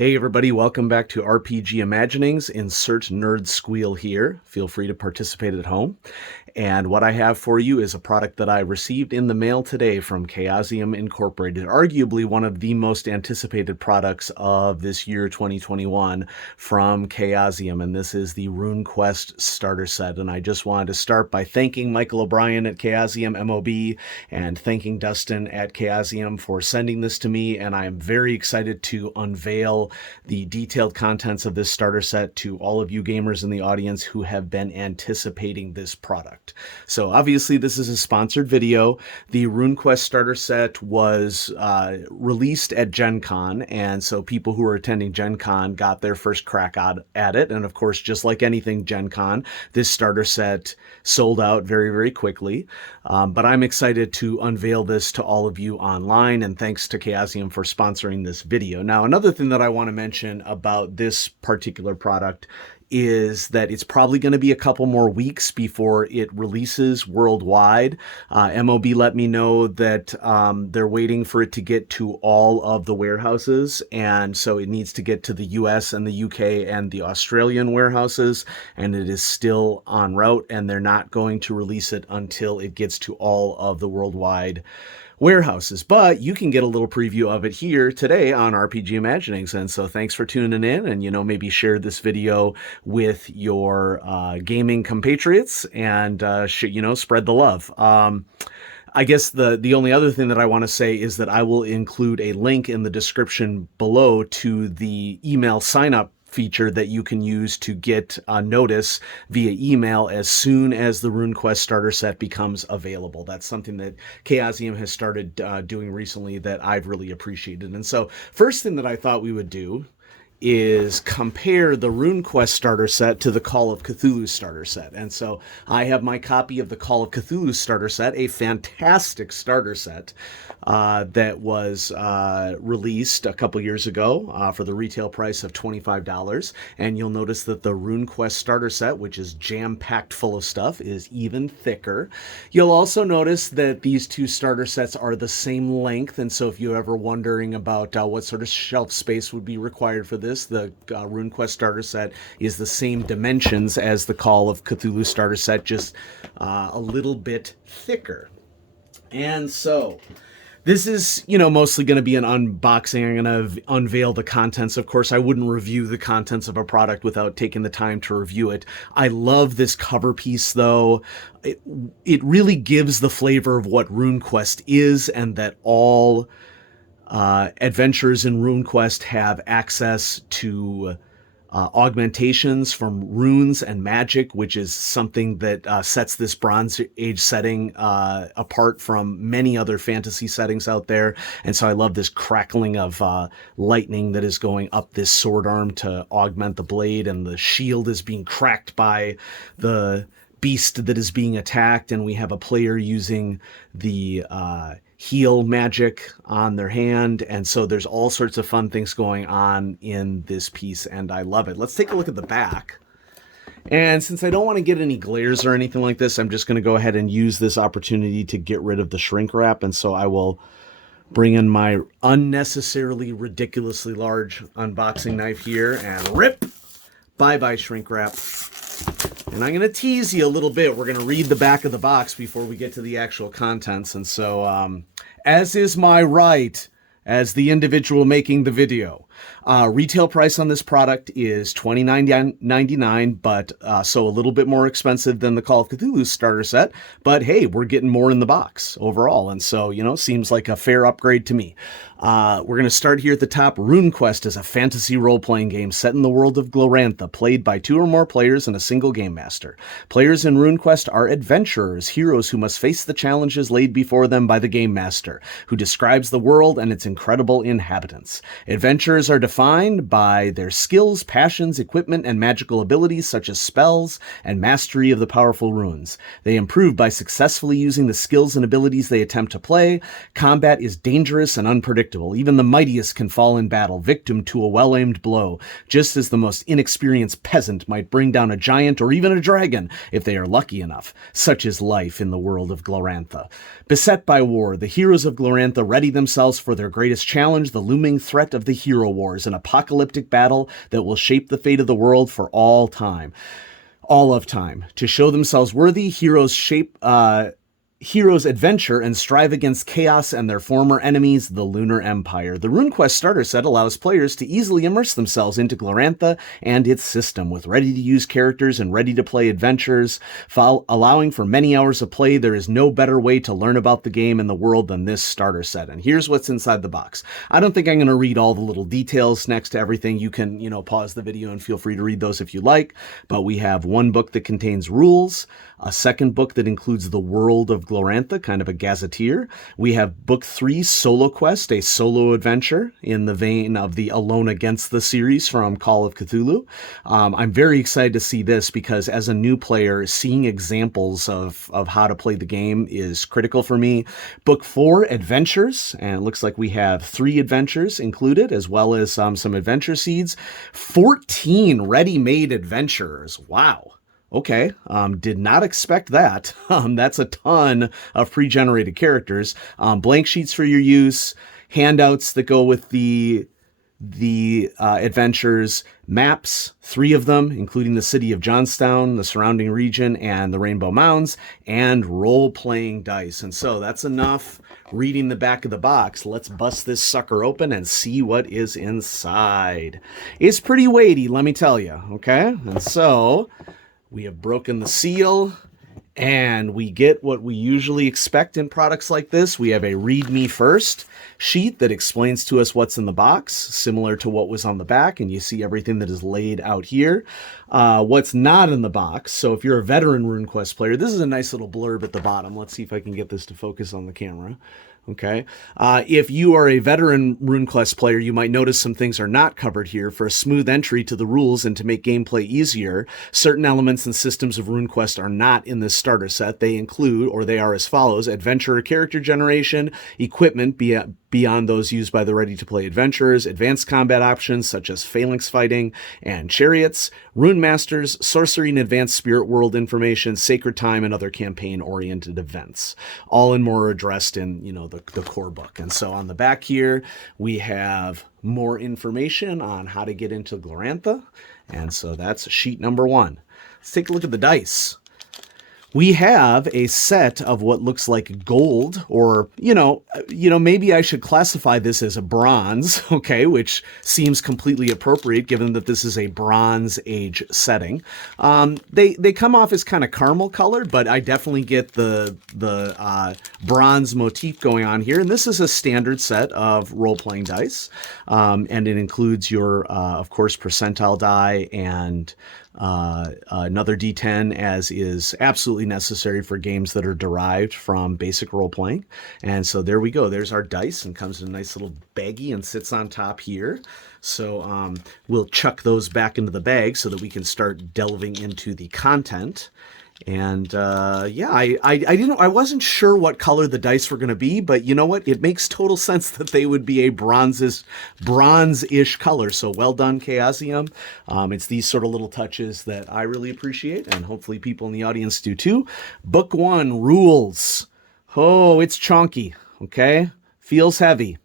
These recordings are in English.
Hey everybody, welcome back to RPG Imaginings. Insert nerd squeal here. Feel free to participate at home. And what I have for you is a product that I received in the mail today from Chaosium Incorporated, arguably one of the most anticipated products of this year 2021 from Chaosium, and this is the Runequest starter set. And I just wanted to start by thanking Michael O'Brien at Chaosium MOB and thanking Dustin at Chaosium for sending this to me, and I am very excited to unveil the detailed contents of this starter set to all of you gamers in the audience who have been anticipating this product. So obviously this is a sponsored video. The Runequest starter set was released at Gen Con, and so people who were attending Gen Con got their first crack at it. And of course, just like anything Gen Con, this starter set sold out very, very quickly. But I'm excited to unveil this to all of you online, and thanks to Chaosium for sponsoring this video. Now, another thing that I want to mention about this particular product is that it's probably going to be a couple more weeks before it releases worldwide. MOB let me know that they're waiting for it to get to all of the warehouses, and so it needs to get to the US and the UK and the Australian warehouses, and it is still en route, and they're not going to release it until it gets to all of the worldwide warehouses. But you can get a little preview of it here today on RPG Imaginings. And so thanks for tuning in, and maybe share this video with your gaming compatriots and spread the love. I guess the only other thing that I want to say is that I will include a link in the description below to the email sign up feature that you can use to get a notice via email as soon as the Runequest starter set becomes available. That's something that Chaosium has started doing recently that I've really appreciated. And so first thing that I thought we would do is compare the Runequest starter set to the Call of Cthulhu starter set. And so I have my copy of the Call of Cthulhu starter set, a fantastic starter set that was released a couple years ago for the retail price of $25. And you'll notice that the Runequest starter set, which is jam-packed full of stuff, is even thicker. You'll also notice that these two starter sets are the same length. And so if you're ever wondering about what sort of shelf space would be required for this, the Runequest starter set is the same dimensions as the Call of Cthulhu starter set, just a little bit thicker. And so this is, mostly going to be an unboxing. I'm going to unveil the contents. Of course, I wouldn't review the contents of a product without taking the time to review it. I love this cover piece, though. It really gives the flavor of what Runequest is, and that all adventurers in Runequest have access to augmentations from runes and magic, which is something that sets this Bronze Age setting apart from many other fantasy settings out there. And so I love this crackling of lightning that is going up this sword arm to augment the blade, and the shield is being cracked by the beast that is being attacked, and we have a player using the heal magic on their hand. And so there's all sorts of fun things going on in this piece, and I love it. Let's take a look at the back. And since I don't want to get any glares or anything like this, I'm just going to go ahead and use this opportunity to get rid of the shrink wrap. And so I will bring in my unnecessarily ridiculously large unboxing knife here and rip. Bye-bye shrink wrap. And I'm going to tease you a little bit. We're going to read the back of the box before we get to the actual contents. And so, as is my right as the individual making the video, retail price on this product is $29.99, but so a little bit more expensive than the Call of Cthulhu starter set. But hey, we're getting more in the box overall, and so seems like a fair upgrade to me. We're going to start here at the top. Runequest is a fantasy role-playing game set in the world of Glorantha, played by 2 or more players and a single game master. Players in Runequest are adventurers, heroes who must face the challenges laid before them by the game master, who describes the world and its incredible inhabitants. Adventurers are defined by their skills, passions, equipment, and magical abilities such as spells and mastery of the powerful runes. They improve by successfully using the skills and abilities they attempt to play. Combat is dangerous and unpredictable. Even the mightiest can fall in battle, victim to a well-aimed blow, just as the most inexperienced peasant might bring down a giant or even a dragon if they are lucky enough. Such is life in the world of Glorantha. Beset by war, the heroes of Glorantha ready themselves for their greatest challenge, the looming threat of the hero war. Wars, an apocalyptic battle that will shape the fate of the world for all time. All of time. To show themselves worthy, heroes adventure and strive against chaos and their former enemies, the Lunar Empire. The Runequest starter set allows players to easily immerse themselves into Glorantha and its system with ready-to-use characters and ready-to-play adventures. Allowing for many hours of play, there is no better way to learn about the game and the world than this starter set. And here's what's inside the box. I don't think I'm going to read all the little details next to everything. You can, pause the video and feel free to read those if you like. But we have one book that contains rules, a second book that includes the world of Glorantha, kind of a gazetteer. We have book 3, Solo Quest, a solo adventure in the vein of the Alone Against the series from Call of Cthulhu. I'm very excited to see this because as a new player, seeing examples of how to play the game is critical for me. Book 4, Adventures, and it looks like we have 3 adventures included, as well as some adventure seeds. 14 ready-made adventurers. Wow. Okay, did not expect that. That's a ton of pre-generated characters. Blank sheets for your use, handouts that go with the adventures, maps, 3 of them, including the city of Johnstown, the surrounding region, and the Rainbow Mounds, and role-playing dice. And so that's enough reading the back of the box. Let's bust this sucker open and see what is inside. It's pretty weighty, let me tell you, okay? And so we have broken the seal, and we get what we usually expect in products like this. We have a read me first sheet that explains to us what's in the box, similar to what was on the back, and you see everything that is laid out here. What's not in the box, so if you're a veteran RuneQuest player, this is a nice little blurb at the bottom. Let's see if I can get this to focus on the camera. Okay. If you are a veteran RuneQuest player, you might notice some things are not covered here. For a smooth entry to the rules and to make gameplay easier, certain elements and systems of RuneQuest are not in this starter set. They include, or they are as follows: adventurer character generation, equipment beyond those used by the ready-to-play adventurers, advanced combat options such as phalanx fighting and chariots, rune masters, sorcery and advanced spirit world information, sacred time, and other campaign-oriented events. All and more are addressed in, the core book. And so on the back here, we have more information on how to get into Glorantha. And so that's sheet number 1. Let's take a look at the dice. We have a set of what looks like gold, or, maybe I should classify this as a bronze, okay, which seems completely appropriate given that this is a Bronze Age setting. They come off as kind of caramel colored, but I definitely get the bronze motif going on here. And this is a standard set of role-playing dice, and it includes your, of course, percentile die and another D10, as is absolutely necessary for games that are derived from basic role-playing. And so there we go. There's our dice, and comes in a nice little baggie and sits on top here. So we'll chuck those back into the bag so that we can start delving into the content. And I wasn't sure what color the dice were going to be, but you know what? It makes total sense that they would be a bronze-ish color. So well done, Chaosium. It's these sort of little touches that I really appreciate, and hopefully people in the audience do too. Book 1, rules. Oh, it's chunky, okay? Feels heavy.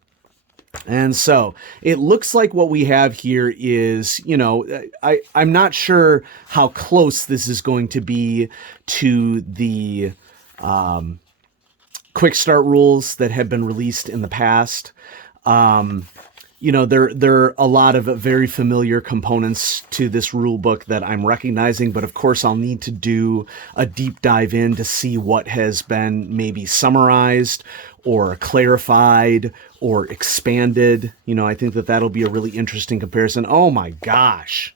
And so it looks like what we have here is, I'm not sure how close this is going to be to the quick start rules that have been released in the past. There are a lot of very familiar components to this rule book that I'm recognizing, but of course I'll need to do a deep dive in to see what has been maybe summarized or clarified or expanded. I think that that'll be a really interesting comparison. Oh my gosh.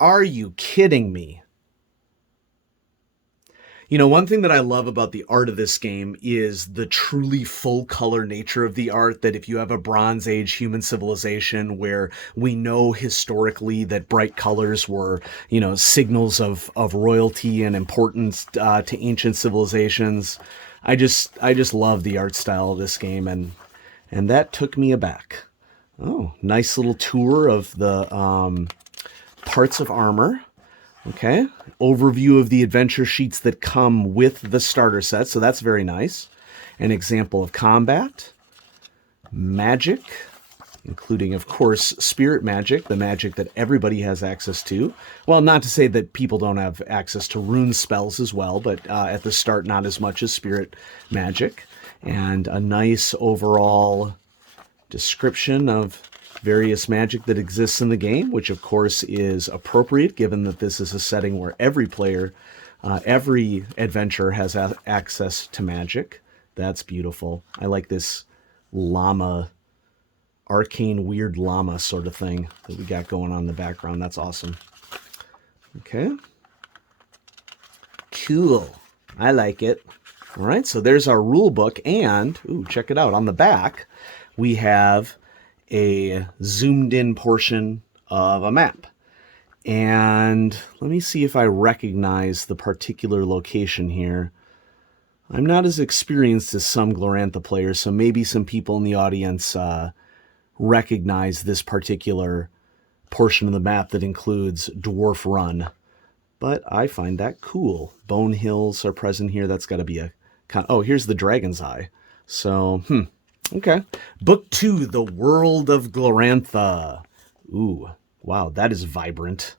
Are you kidding me? One thing that I love about the art of this game is the truly full color nature of the art, that if you have a Bronze Age human civilization where we know historically that bright colors were, signals of royalty and importance to ancient civilizations, I just love the art style of this game, and that took me aback. Oh, nice little tour of the parts of armor. Okay, overview of the adventure sheets that come with the starter set, so that's very nice. An example of combat, magic, including, of course, spirit magic, the magic that everybody has access to. Well, not to say that people don't have access to rune spells as well, but at the start, not as much as spirit magic. And a nice overall description of various magic that exists in the game, which of course is appropriate given that this is a setting where every player, every adventurer has access to magic. That's beautiful. I like this llama, arcane weird llama sort of thing that we got going on in the background. That's awesome. Okay. Cool. I like it. All right, so there's our rule book, and ooh, check it out. On the back, we have a zoomed in portion of a map. And let me see if I recognize the particular location here. I'm not as experienced as some Glorantha players, so maybe some people in the audience recognize this particular portion of the map that includes Dwarf Run. But I find that cool. Bone Hills are present here. That's got to be a... Oh, here's the Dragon's Eye. So, okay. Book 2, The World of Glorantha. Ooh, wow, that is vibrant.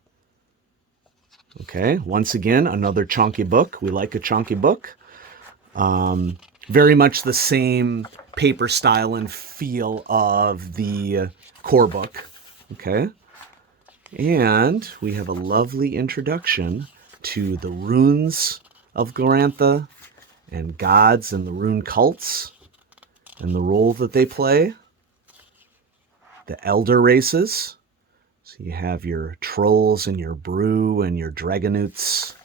Okay, once again, another chunky book. We like a chunky book. Very much the same paper style and feel of the core book. Okay. And we have a lovely introduction to the runes of Glorantha and gods and the rune cults and the role that they play. The elder races. So you have your trolls and your brew and your dragonutes.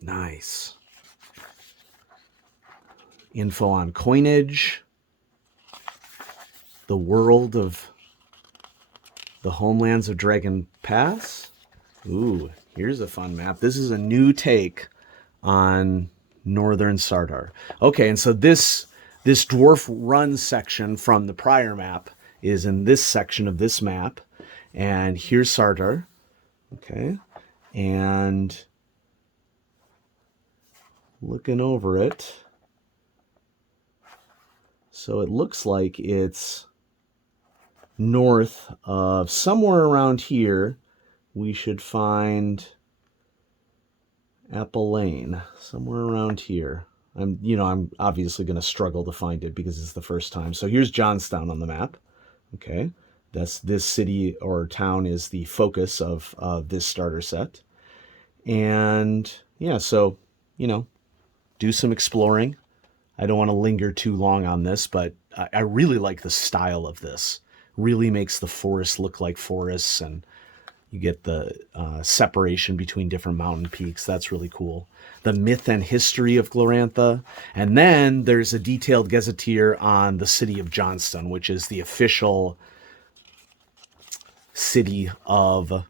Nice. Info on coinage. The world of the homelands of Dragon Pass. Ooh, here's a fun map. This is a new take on Northern Sardar. Okay, and so this Dwarf Run section from the prior map is in this section of this map. And here's Sardar. Okay, and looking over it. So it looks like it's north of somewhere around here. We should find Apple Lane, somewhere around here. I'm obviously going to struggle to find it because it's the first time. So here's Johnstown on the map. Okay, this city or town is the focus of this starter set. And yeah, so do some exploring. I don't want to linger too long on this, but I really like the style of this. Really makes the forest look like forests, and you get the separation between different mountain peaks. That's really cool. The myth and history of Glorantha. And then there's a detailed gazetteer on the city of Johnston, which is the official city of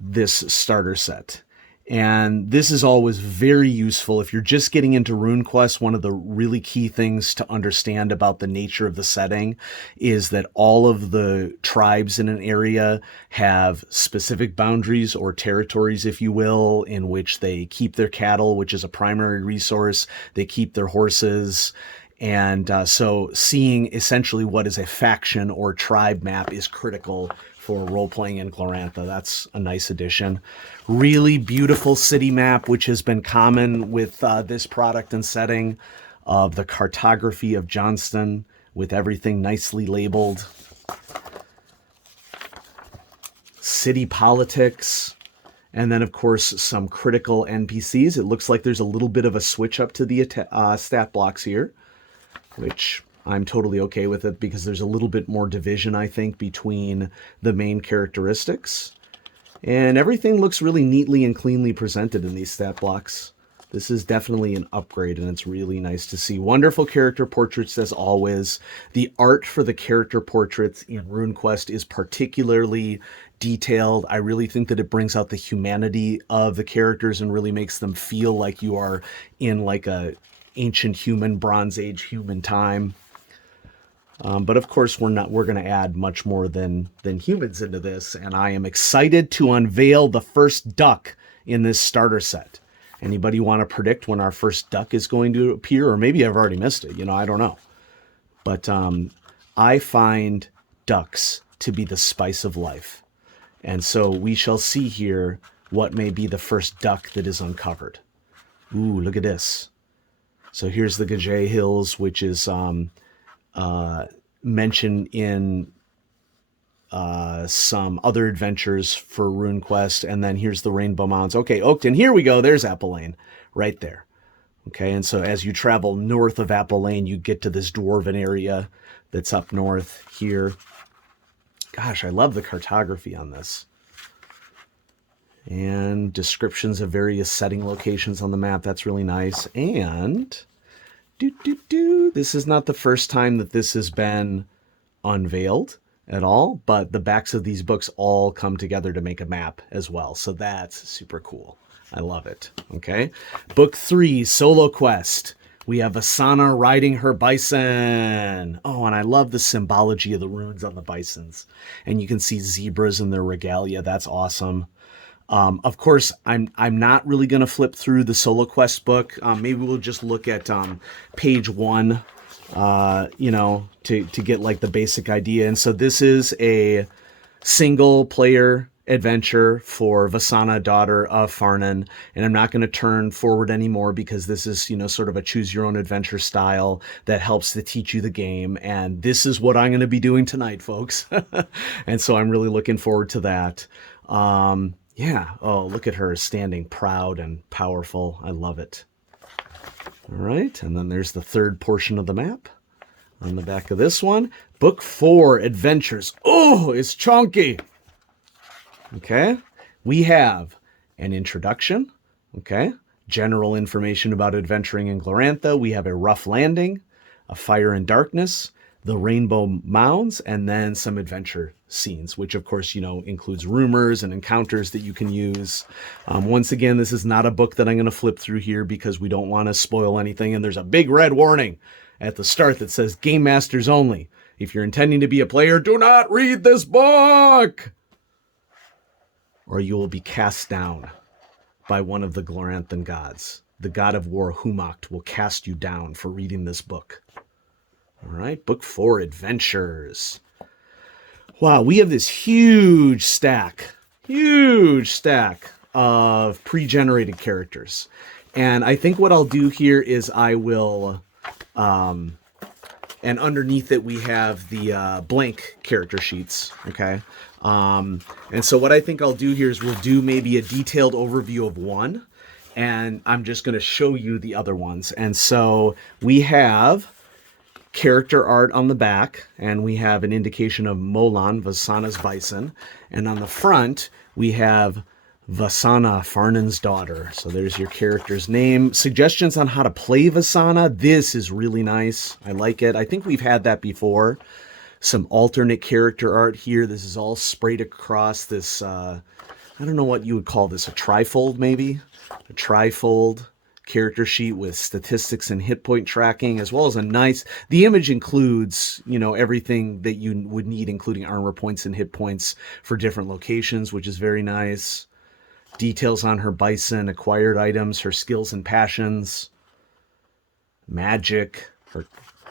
this starter set. And this is always very useful. If you're just getting into Runequest, one of the really key things to understand about the nature of the setting is that all of the tribes in an area have specific boundaries or territories, if you will, in which they keep their cattle, which is a primary resource. They keep their horses. And so seeing essentially what is a faction or tribe map is critical for role-playing in Glorantha. That's a nice addition. Really beautiful city map, which has been common with this product and setting, of the cartography of Johnston with everything nicely labeled. City politics. And then, of course, some critical NPCs. It looks like there's a little bit of a switch up to the stat blocks here, which I'm totally okay with it because there's a little bit more division, I think, between the main characteristics. And everything looks really neatly and cleanly presented in these stat blocks. This is definitely an upgrade, and it's really nice to see. Wonderful character portraits, as always. The art for the character portraits in RuneQuest is particularly detailed. I really think that it brings out the humanity of the characters and really makes them feel like you are in like a ancient human, Bronze Age human time. But of course, we're going to add much more than humans into this, and I am excited to unveil the first duck in this starter set. Anybody want to predict when our first duck is going to appear? Or maybe I've already missed it. I don't know. But I find ducks to be the spice of life. And so we shall see here what may be the first duck that is uncovered. Ooh, look at this. So here's the Gajay Hills, which is mentioned in some other adventures for Runequest. And then here's the Rainbow Mounds. Okay, Oakton, here we go. There's Apple Lane right there. Okay, and so as you travel north of Apple Lane, you get to this dwarven area that's up north here. Gosh, I love the cartography on this. And descriptions of various setting locations on the map. That's really nice. And this is not the first time that this has been unveiled at all, but the backs of these books all come together to make a map as well. So that's super cool. I love it. Okay. Book 3, Solo Quest. We have Vasana riding her bison. Oh, and I love the symbology of the runes on the bisons. And you can see zebras in their regalia. That's awesome. Of course, I'm not really going to flip through the Solo Quest book. Maybe we'll just look at page 1, to get like the basic idea. And so this is a single player adventure for Vasana, daughter of Farnan. And I'm not going to turn forward anymore because this is, sort of a choose your own adventure style that helps to teach you the game. And this is what I'm going to be doing tonight, folks. And so I'm really looking forward to that. Yeah. Oh, look at her standing proud and powerful. I love it. All right. And then there's the third portion of the map on the back of this one. Book 4, Adventures. Oh, it's chunky. Okay. We have an introduction. Okay. General information about adventuring in Glorantha. We have a rough landing, a fire and darkness, the Rainbow Mounds, and then some adventure scenes, which of course, includes rumors and encounters that you can use. Once again, this is not a book that I'm going to flip through here because we don't want to spoil anything. And there's a big red warning at the start that says Game Masters only. If you're intending to be a player, do not read this book, or you will be cast down by one of the Gloranthan gods. The god of war, Humacht, will cast you down for reading this book. All right, book 4, Adventures. Wow, we have this huge stack of pre-generated characters. And I think what I'll do here is I will, and underneath it we have the blank character sheets, okay? And so what I think I'll do here is we'll do maybe a detailed overview of one, and I'm just going to show you the other ones. And so we have character art on the back, and we have an indication of Molan, Vasana's bison. And on the front, we have Vasana, Farnan's daughter. So there's your character's name. Suggestions on how to play Vasana. This is really nice. I like it. I think we've had that before. Some alternate character art here. This is all sprayed across this, I don't know what you would call this, a trifold maybe? A trifold character sheet with statistics and hit point tracking, as well as the image includes, everything that you would need, including armor points and hit points for different locations, which is very nice. Details on her bison, acquired items, her skills and passions, magic,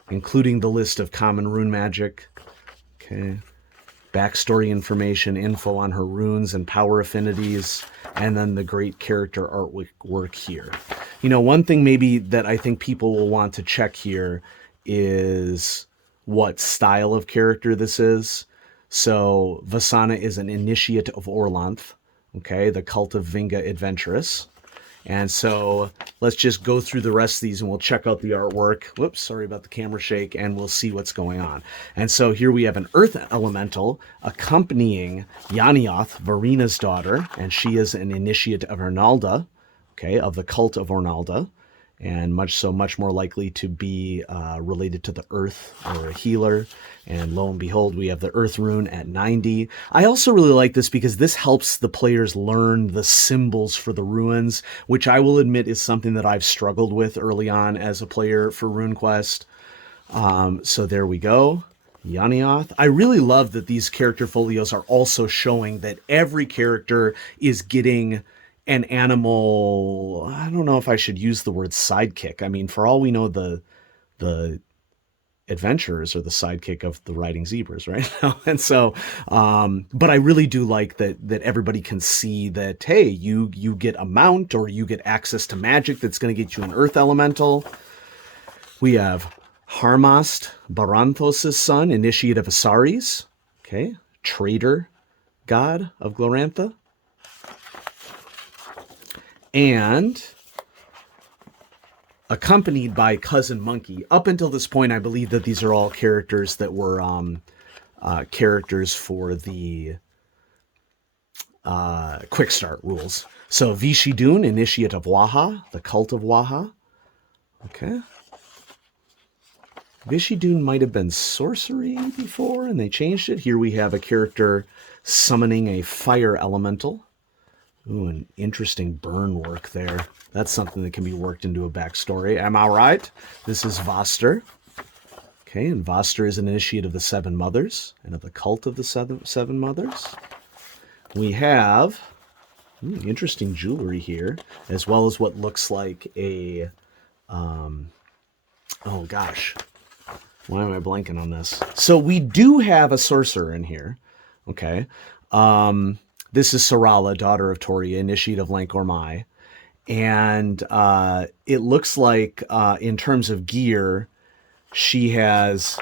including the list of common rune magic. Okay. Backstory information, info on her runes and power affinities, and then the great character artwork here. One thing maybe that I think people will want to check here is what style of character this is. So Vasana is an initiate of Orlanth, okay, the cult of Vinga adventurous. And so let's just go through the rest of these and we'll check out the artwork. Whoops, sorry about the camera shake, and we'll see what's going on. And so here we have an earth elemental accompanying Yanioth, Varina's daughter, and she is an initiate of Ornalda, okay, of the cult of Ornalda, and much more likely to be related to the earth or a healer. And lo and behold, we have the earth rune at 90. I also really like this because this helps the players learn the symbols for the runes, which I will admit is something that I've struggled with early on as a player for Runequest. So there we go. Yanioth. I really love that these character folios are also showing that every character is getting an animal. I don't know if I should use the word sidekick. I mean, for all we know, the adventurers are the sidekick of the riding zebras, right? And so, but I really do like that everybody can see that, hey, you get a mount, or you get access to magic that's going to get you an earth elemental. We have Harmast, Baranthos' son, initiate of Asaris, okay, traitor god of Glorantha. And accompanied by Cousin Monkey. Up until this point, I believe that these are all characters that were characters for the quick start rules. So Vishidun, initiate of Waha, the cult of Waha. Okay. Vishidun might have been sorcery before, and they changed it. Here we have a character summoning a fire elemental. Ooh, an interesting burn work there. That's something that can be worked into a backstory. Am I right? This is Voster. Okay, and Voster is an initiate of the Seven Mothers and of the cult of the Seven Mothers. We have interesting jewelry here, as well as what looks like a... oh gosh, why am I blanking on this? So we do have a sorcerer in here. Okay. This is Sarala, daughter of Toria, initiate of Lankormai. And it looks like, in terms of gear, she has,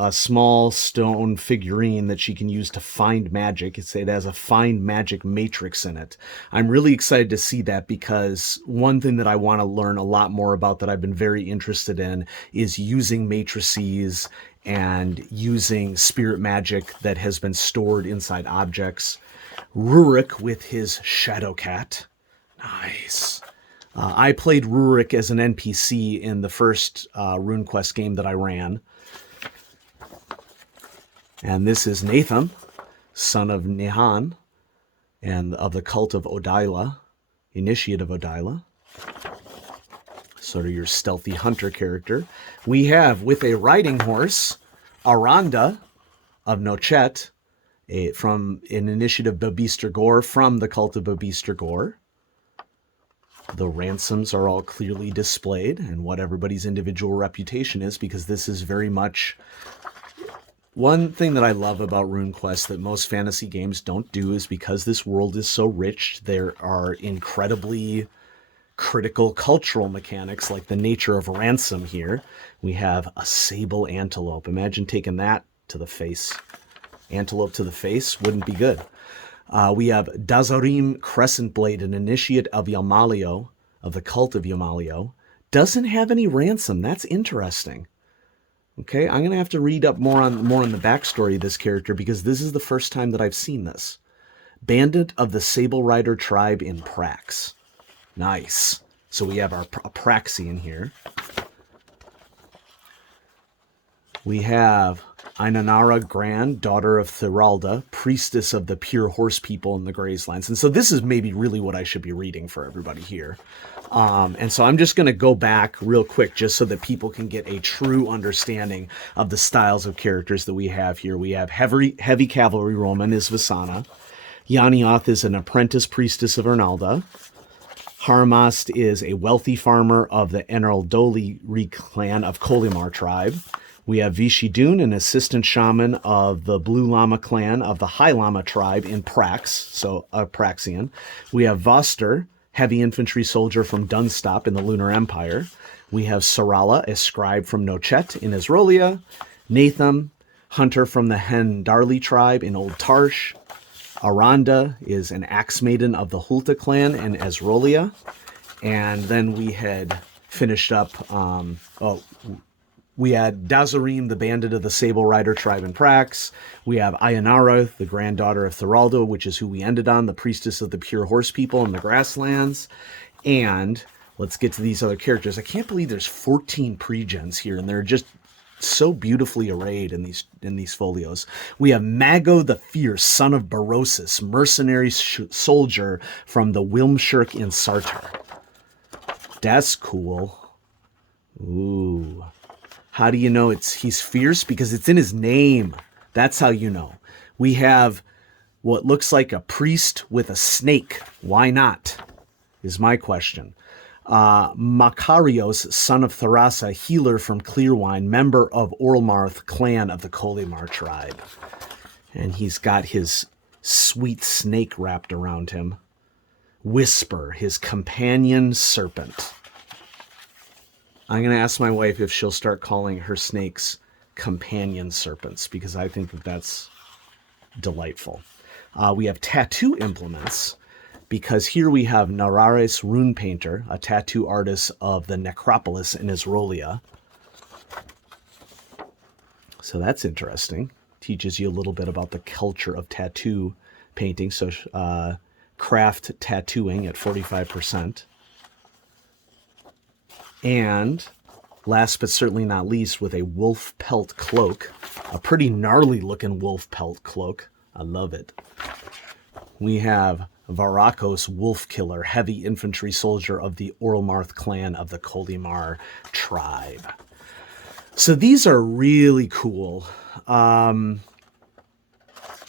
a small stone figurine that she can use to find magic. It has a find magic matrix in it. I'm really excited to see that, because one thing that I want to learn a lot more about, that I've been very interested in, is using matrices and using spirit magic that has been stored inside objects. Rurik with his Shadow Cat. Nice. I played Rurik as an NPC in the first Runequest game that I ran. And this is Nathan, son of Nihan, and of the cult of Odila, initiate of Odila. Sort of your stealthy hunter character. We have, with a riding horse, Aranda of Nochet, from an initiative Babeester Gore, from the cult of Babeester Gore. The ransoms are all clearly displayed, and what everybody's individual reputation is, because this is very much... One thing that I love about RuneQuest that most fantasy games don't do is, because this world is so rich, there are incredibly critical cultural mechanics, like the nature of ransom here. We have a sable antelope. Imagine taking that to the face. Antelope to the face wouldn't be good. We have Dazarim Crescent Blade, an initiate of Yamalio, of the cult of Yamalio. Doesn't have any ransom. That's interesting. Okay, I'm going to have to read up more on the backstory of this character, because this is the first time that I've seen this. Bandit of the Sable Rider tribe in Prax. Nice. So we have our Praxian here. We have Ainanara Grand, daughter of Thiralda, priestess of the pure horse people in the Grayslands. And so this is maybe really what I should be reading for everybody here. And so I'm just going to go back real quick, just so that people can get a true understanding of the styles of characters that we have here. We have heavy cavalry Roman is Vasana. Yanioth is an apprentice priestess of Ernalda. Harmast is a wealthy farmer of the Eneraldoli clan of Kolimar tribe. We have Vishidun, an assistant shaman of the Blue Llama clan of the High Llama tribe in Prax, so a Praxian. We have Voster, heavy infantry soldier from Dunstop in the Lunar Empire. We have Sarala, a scribe from Nochet in Esrolia. Natham, hunter from the Hendarli tribe in Old Tarsh. Aranda is an axe maiden of the Hulta clan in Esrolia. And then we had finished up, we had Dazarim, the bandit of the Sable Rider tribe in Prax. We have Ayanara, the granddaughter of Thiraldo, which is who we ended on, the priestess of the pure horse people in the grasslands. And let's get to these other characters. I can't believe there's 14 pre-gens here, and they're just so beautifully arrayed in these folios. We have Mago the Fierce, son of Barosis, mercenary soldier from the Wilmshirk in Sartar. That's cool. Ooh. How do you know he's fierce? Because it's in his name. That's how you know. We have what looks like a priest with a snake. Why not? Is my question. Makarios, son of Tharasa, healer from Clearwine, member of Orlmarth clan of the Kolimar tribe. And he's got his sweet snake wrapped around him. Whisper, his companion serpent. I'm going to ask my wife if she'll start calling her snakes companion serpents, because I think that that's delightful. We have tattoo implements, because here we have Narares Rune Painter, a tattoo artist of the Necropolis in Isrolia. So that's interesting. Teaches you a little bit about the culture of tattoo painting. So craft tattooing at 45%. And last but certainly not least, with a wolf pelt cloak, a pretty gnarly looking wolf pelt cloak. I love it. We have Varakos Wolf Killer, heavy infantry soldier of the Orlmarth clan of the Kolimar tribe. So these are really cool.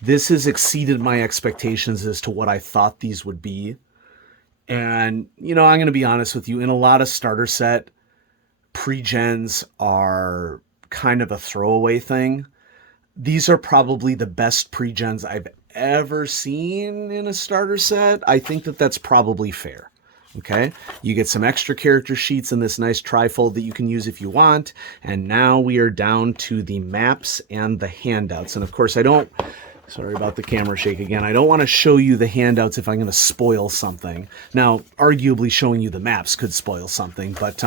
This has exceeded my expectations as to what I thought these would be. And, you know, I'm going to be honest with you, in a lot of starter set, pre-gens are kind of a throwaway thing. These are probably the best pre-gens I've ever seen in a starter set. I think that that's probably fair. Okay, you get some extra character sheets in this nice trifold that you can use if you want. And now we are down to the maps and the handouts. And of course, sorry about the camera shake again. I don't want to show you the handouts if I'm going to spoil something. Now, arguably showing you the maps could spoil something, but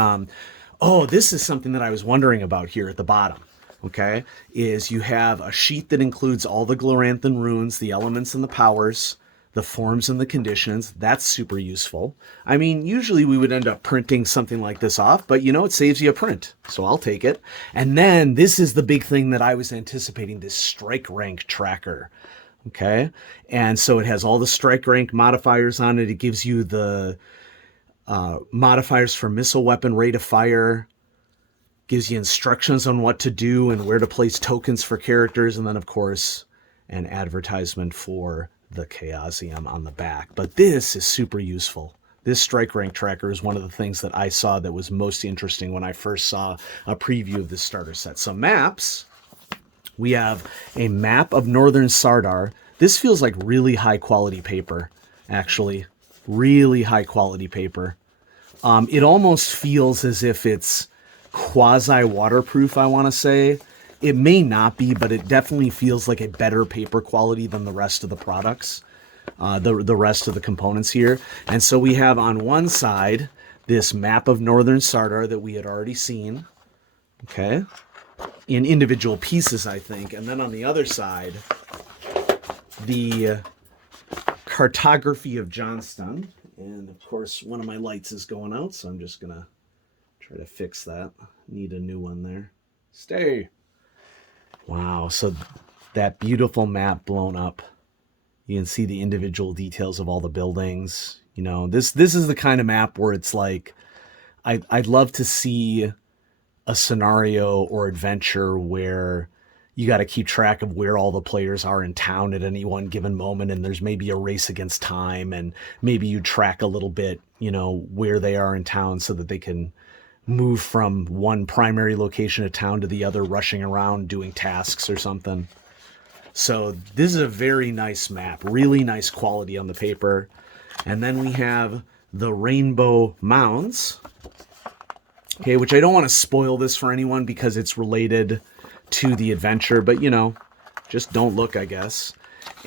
oh, this is something that I was wondering about here at the bottom. Okay, is you have a sheet that includes all the Gloranthan runes, the elements and the powers, the forms and the conditions. That's super useful. I mean, usually we would end up printing something like this off, but you know, it saves you a print, so I'll take it. And then this is the big thing that I was anticipating, this strike rank tracker. Okay, and so it has all the strike rank modifiers on it. It gives you the modifiers for missile weapon, rate of fire, gives you instructions on what to do and where to place tokens for characters, and then of course an advertisement for the Chaosium on the back. But this is super useful. This strike rank tracker is one of the things that I saw that was most interesting when I first saw a preview of this starter set. So maps, we have a map of Northern Sardar. This feels like really high quality paper, actually. Really high quality paper. It almost feels as if it's quasi waterproof, I want to say. It may not be, but it definitely feels like a better paper quality than the rest of the products, the rest of the components here. And so we have on one side this map of Northern Sardar that we had already seen, okay, in individual pieces, I think. And then on the other side, the cartography of Johnston. And of course, one of my lights is going out, so I'm just going to try to fix that. Need a new one there. Stay. Wow, so that beautiful map blown up. You can see the individual details of all the buildings. You know, this is the kind of map where it's like, I'd love to see a scenario or adventure where you got to keep track of where all the players are in town at any one given moment, and there's maybe a race against time, and maybe you track a little bit, you know, where they are in town so that they can move from one primary location of town to the other, rushing around doing tasks or something. So this is a very nice map, really nice quality on the paper. And then we have the Rainbow Mounds, okay, which I don't want to spoil this for anyone because it's related to the adventure, but you know, just don't look, I guess.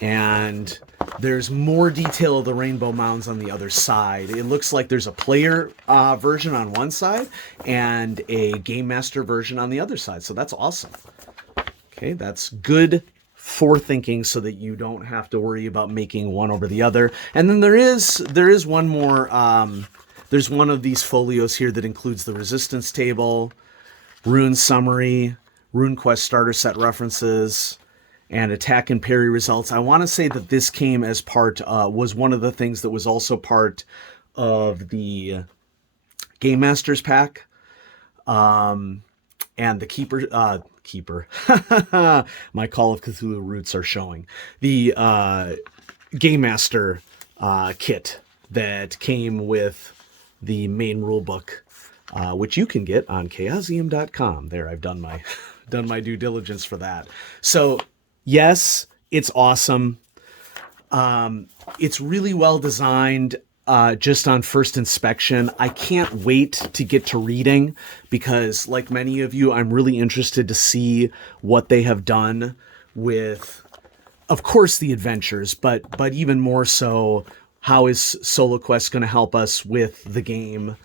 And there's more detail of the Rainbow Mounds on the other side. It looks like there's a player version on one side and a Game Master version on the other side. So that's awesome. Okay, that's good forethinking so that you don't have to worry about making one over the other. And then there is one more. There's one of these folios here that includes the resistance table, rune summary, Runequest starter set references, and attack and parry results. I want to say that this came as part, was one of the things that was also part of the Game Masters pack. And the Keeper, my Call of Cthulhu roots are showing. The Game Master kit that came with the main rule book, which you can get on chaosium.com. There, I've done my done my due diligence for that. So yes, it's awesome. It's really well designed. Just on first inspection, I can't wait to get to reading because, like many of you, I'm really interested to see what they have done with, of course, the adventures, but even more so, how is Solo Quest going to help us with the game?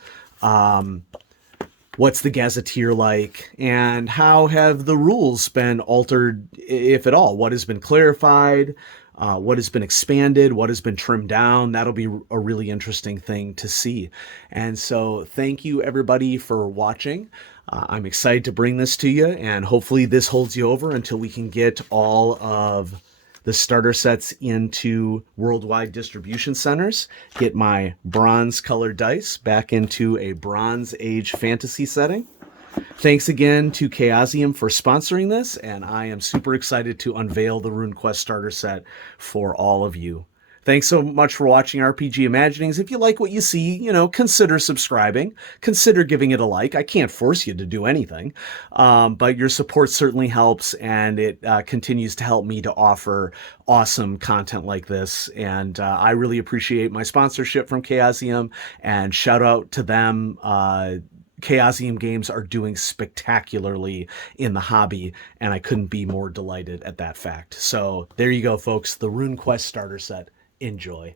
What's the gazetteer like, and how have the rules been altered, if at all? What has been clarified? What has been expanded? What has been trimmed down? That'll be a really interesting thing to see. And so thank you everybody for watching. I'm excited to bring this to you, and hopefully this holds you over until we can get all of the starter sets into worldwide distribution centers, get my bronze colored dice back into a Bronze Age fantasy setting. Thanks again to Chaosium for sponsoring this, and I am super excited to unveil the Runequest starter set for all of you. Thanks so much for watching RPG Imaginings. If you like what you see, consider subscribing. Consider giving it a like. I can't force you to do anything, but your support certainly helps, and it continues to help me to offer awesome content like this. And I really appreciate my sponsorship from Chaosium, and shout out to them. Chaosium games are doing spectacularly in the hobby, and I couldn't be more delighted at that fact. So there you go, folks. The Runequest starter set. Enjoy.